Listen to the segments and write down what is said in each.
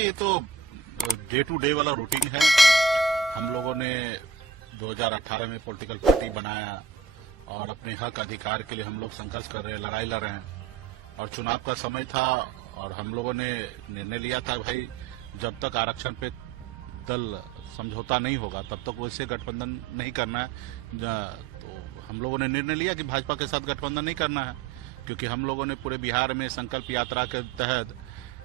ये तो day to day वाला रूटीन है। हम लोगों ने 2018 में पॉलिटिकल पार्टी बनाया और अपने हक अधिकार के लिए हम लोग संघर्ष कर रहे हैं, लड़ाई लड़ रहे हैं। और चुनाव का समय था और हम लोगों ने निर्णय लिया था भाई जब तक आरक्षण पे दल समझौता नहीं होगा तब तक वैसे गठबंधन नहीं करना है। तो हम लोगों ने निर्णय लिया कि भाजपा के साथ गठबंधन नहीं करना है, क्योंकि हम लोगों ने पूरे बिहार में संकल्प यात्रा के तहत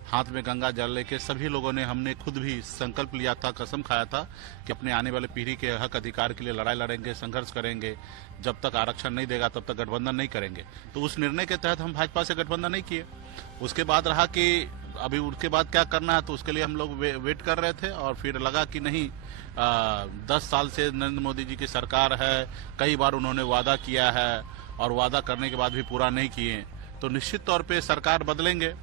हाथ में गंगा जल लेके सभी लोगों ने, हमने खुद भी संकल्प लिया था, कसम खाया था कि अपने आने वाले पीढ़ी के हक अधिकार के लिए लड़ाई लड़ेंगे, संघर्ष करेंगे, जब तक आरक्षण नहीं देगा तब तक गठबंधन नहीं करेंगे। तो उस निर्णय के तहत हम भाजपा से गठबंधन नहीं किए। उसके बाद रहा कि अभी उसके बाद क्या करना है, तो उसके लिए हम लोग वेट कर रहे थे और फिर लगा कि नहीं 10 साल से नरेंद्र मोदी जी की सरकार है, कई बार उन्होंने वादा किया है और वादा करने के बाद भी पूरा नहीं किए, तो निश्चित तौर पे सरकार बदलेंगे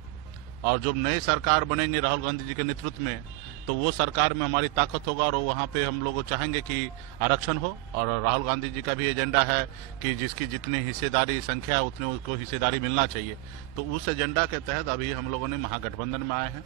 और जब नए सरकार बनेंगे राहुल गांधी जी के नेतृत्व में तो वो सरकार में हमारी ताकत होगा और वहाँ पे हम लोग चाहेंगे कि आरक्षण हो। और राहुल गांधी जी का भी एजेंडा है कि जिसकी जितनी हिस्सेदारी संख्या है उतने उसको हिस्सेदारी मिलना चाहिए। तो उस एजेंडा के तहत अभी हम लोगों ने महागठबंधन में आए हैं।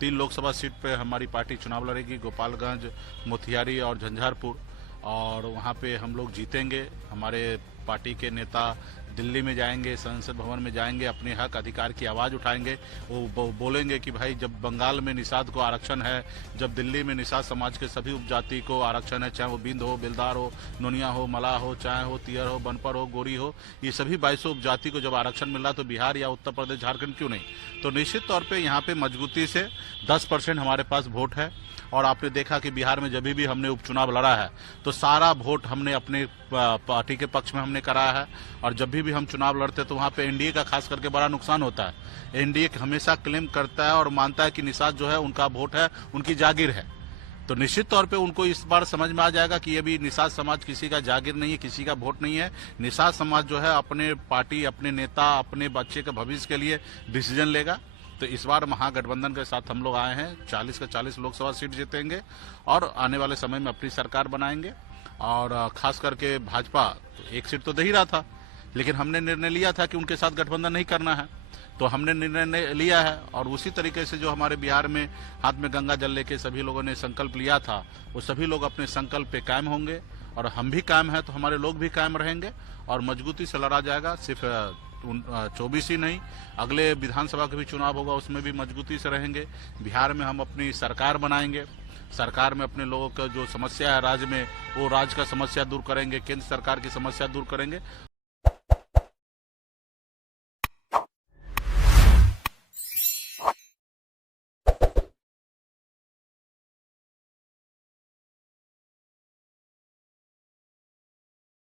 3 लोकसभा सीट पे हमारी पार्टी चुनाव लड़ेगी, गोपालगंज, मोतिहारी और झंझारपुर, और वहाँ पे हम लोग जीतेंगे। हमारे पार्टी के नेता दिल्ली में जाएंगे, संसद भवन में जाएंगे, अपने हक अधिकार की आवाज उठाएंगे। वो बोलेंगे कि भाई जब बंगाल में निषाद को आरक्षण है, जब दिल्ली में निषाद समाज के सभी उपजाति को आरक्षण है, चाहे वो बिंद हो, बेलदार हो, नोनिया हो, मला हो, चाहे हो तियर हो, बनपर हो, गोरी हो, ये सभी 22 उपजाति को जब आरक्षण मिल रहा तो बिहार या उत्तर प्रदेश, झारखंड क्यों नहीं। तो निश्चित तौर पर यहाँ पे मजबूती से 10% हमारे पास वोट है। और आपने देखा कि बिहार में जब भी हमने उपचुनाव लड़ा है तो सारा वोट हमने अपने पार्टी के पक्ष में हमने कराया है। और जब भी हम चुनाव लड़ते तो वहाँ पे एनडीए का खास करके बड़ा नुकसान होता है। एनडीए हमेशा क्लेम करता है और मानता है कि निषाद जो है उनका वोट है, उनकी जागीर है। तो निश्चित तौर पे उनको इस बार समझ में आ जाएगा कि ये भी निषाद समाज किसी का जागीर नहीं है, किसी का वोट नहीं है। निषाद समाज जो है अपने पार्टी, अपने नेता, अपने बच्चे के भविष्य के लिए डिसीजन लेगा। तो इस बार महागठबंधन के साथ हम लोग आए हैं, 40 का 40 लोकसभा सीट जीतेंगे और आने वाले समय में अपनी सरकार बनाएंगे। और खास करके भाजपा तो 1 सीट तो दे ही रहा था, लेकिन हमने निर्णय लिया था कि उनके साथ गठबंधन नहीं करना है, तो हमने निर्णय लिया है। और उसी तरीके से जो हमारे बिहार में हाथ में गंगा जल लेके सभी लोगों ने संकल्प लिया था, वो सभी लोग अपने संकल्प पे कायम होंगे और हम भी कायम हैं तो हमारे लोग भी कायम रहेंगे और मजबूती से लड़ा जाएगा। सिर्फ 24 ही नहीं, अगले विधानसभा का भी चुनाव होगा, उसमें भी मजबूती से रहेंगे। बिहार में हम अपनी सरकार बनाएंगे, सरकार में अपने लोगों का जो समस्या है राज्य में, वो राज्य का समस्या दूर करेंगे, केंद्र सरकार की समस्या दूर करेंगे